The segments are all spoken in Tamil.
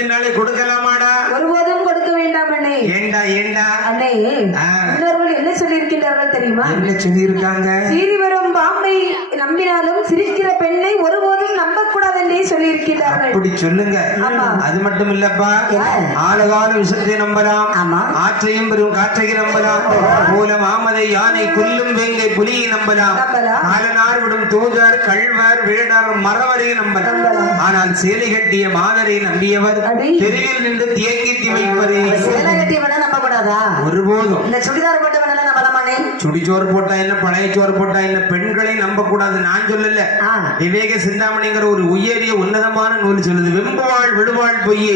மனைவியாளை கொடுக்கலாமாடா? ஒருபோதும் கொடுக்க வேண்டாம் அண்ணே. ஏண்டா ஏண்டா? அண்ணே ஆ. இன்னொருவர்கள் என்ன சொல்லியிருக்கின்றார்கள் தெரியுமா? என்ன சொல்லியிருக்காங்க? சீறி வரும் பாம்பை நம்பினாலும் சிரிக்கிற சொல்லியிருக்கிறார்கள் அப்படி சொல்லுங்க. அது மட்டும் இல்லப்பா ஆழகால விஷத்தை நம்பலாம். ஆற்றையும் பெரும் காற்றை நம்பலாம். மூல மாமதை யானை கொல்லும் வேங்கை புலியை நம்பலாம். காலனார் விடும் தூதர் கள்வர் வேடர் மறவரை நம்பலாம். ஆனால் சேலை கட்டிய மாதரை நம்பியவர். தெருவில் நின்று நம்ப கூடாதா ஒருபோதும். இந்த சுடிதார் போட்டவன நம்பலாமானே சுடிச்சோறு போட்டா என்ன பழைய சோறு போட்டா என்ன பெண்களை நம்ப கூடாது நான் சொல்லல. விவேக சிந்தாமணிங்கிற ஒரு உயரிய உன்னதமான நூல் சொல்லுது. வெம்புவாள் விடுவாள் பொய்யே.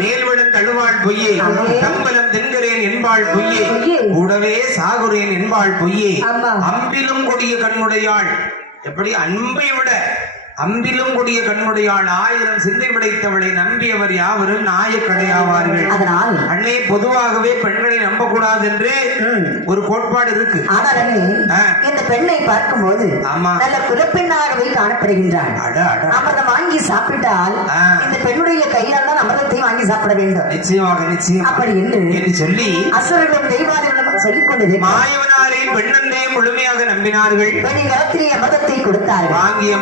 மேல்விடம் தழுவாள் பொய்யே. தம்பலம் தென்கிறேன் என்பாள் பொய்யே. கூடவே சாகுறேன் என்பாள் பொய்யே. அம்பிலும் கொடிய கண்ணுடையாள். எப்படி? அன்பை விட அம்பிலும் கொடிய கண்ணுடையாள் ஆயிரம் சிந்தை படைத்தவளை நம்பியவர் யாவரும் நாயக்கடையாவார்கள். அதனால் அன்னை பொதுவாகவே பெண்களை நம்பக்கூடாது என்று ஒரு கோட்பாடு இருக்கு. ஆனாலுமே ஆ. இந்த பெண்ணை பார்க்கும்போது ஆமா. நல்ல குலப்பெண்ணாகவே காணப்படுகின்றாள். அமிர்தம் வாங்கி சாப்பிட்டால். இந்த பெண்ணுடைய கையால் தான் அமிர்தத்தை வாங்கி சாப்பிட வேண்டும். நிச்சயமாக நிச்சயம் அப்படி என்று சொல்லி அசுரர்களும் தெய்வாதிகளும் சொல்லிக் கொண்டது. மாயவனாரை பெண்ணந்தே முழுமையாக நம்பினார்கள். பெண்ணின் அமிர்தத்தை கொடுத்தார்கள். வாங்கிய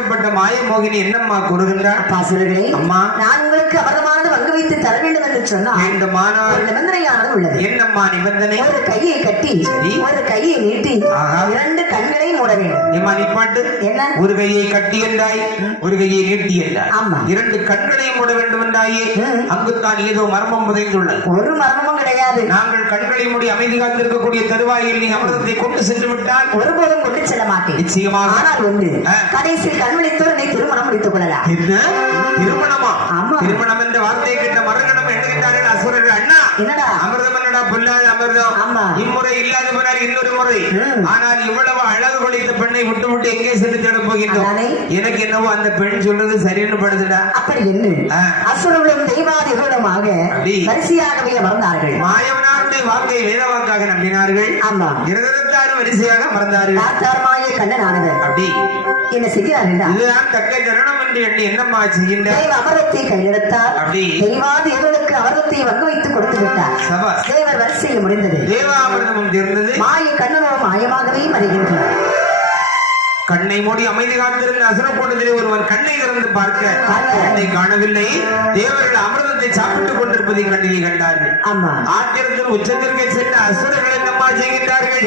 மாயவனாராகப்பட்ட மாயமோகினி என்னம்மா கூறுகின்றார் பாசுரர்களே அம்மா. நான் உங்களுக்கு அமிர்தமானது பங்கு வைத்து தர வேண்டும் என்று சொன்னால் வேண்டுமானால் ஒரு நிபந்தனையானது உள்ளது என்னம்மா நிபந்தனை ஒரு கையை கட்டி சரி. ஒரு கையை நீட்டி. இரண்டு கண்களை மூட வேண்டும். ஏம்மா நிப்பாட்டு என்ன? ஒரு கையை கட்டி என்றாய் ஒரு கையை நீட்டி என்றாய். ஆமா. இரண்டு கண்களையும் மூட வேண்டும் என்றாயே. அங்குத்தான் ஏதோ மர்மம் புதைந்துள்ளது. ஒரு மர்மமும் கிடையாது. நாங்கள் கண்களை மூடி அமைதி காத்திருக்கக்கூடிய தருவாயில் நீ அமிர்தத்தை கொண்டு சென்று விட்டால் ஒருபோதும் கொண்டு செல்ல மாட்டேன். நிச்சயமாக. ஆனால் ஒன்று. கடைசி கண்விழித்தோர் என்னை திருமணம் முடித்துக் கொள்ளலாம். என்ன? திருமணமா? ஆமா. திருமணம் என்ற வார்த்தையை கேட்ட மறுகணம் எண்ணுகின்றார்கள் அசுரர்கள் அண்ணா என்னடா? அமிர்தம் என்னடா பொல்லாத அமிர்தம்? ஆமா. இம்முறை இல்லாத போனால் இன்னொரு முறை. ஆனால் இவ்வளவு அழகு கொளித்த பெண்ணை விட்டு விட்டு எங்கே சென்று தேட போகின்றோம்? எனக்கு என்னவோ அந்த பெண் சொல்றது சரின்னு படுதுடா. அப்படி என்று ஆ. அசுரர்களும் தெய்வாதிகளுமாக. வரிசையாகவே அமர்ந்தார்கள். மாயவனாருடைய வாக்கை வேத வாக்காக நம்பினார்கள். ஆமா. இருதரத்தாரும் வரிசையாக மறந்தார்கள் பார்த்தார்மாய கண்ணனானவர் அப்படி. என்ன செய்கிறார் என்றால் இதுதான் தக்க தருணம் என்று எண்ணி என்னம்மா செய்கின்ற அமரத்தை கையெடுத்தார். அப்படி. தெய்வாதிகளுக்கு அமரத்தை வங்கு வைத்து கொடுத்து விட்டார். தேவர் வரிசையில் முடிந்தது. தேவாமிர்தமும் தீர்ந்தது மாய மாயமாகவே மறைகின்றார் கண்ணை மூடி அமைதி காத்திருந்த அசுரக்கூட்டத்திலே ஒருவன் கண்ணை திறந்து பார்க்க. கண்ணை காணவில்லை. தேவர்கள் அமிர்தத்தை சாப்பிட்டுக் கொண்டிருப்பதை கண்ணிலே கண்டார்கள். ஆமா. ஆத்திரத்தின் உச்சத்திற்கே சென்ற அசுரர்கள் என்னம்மா செய்கின்றார்கள்?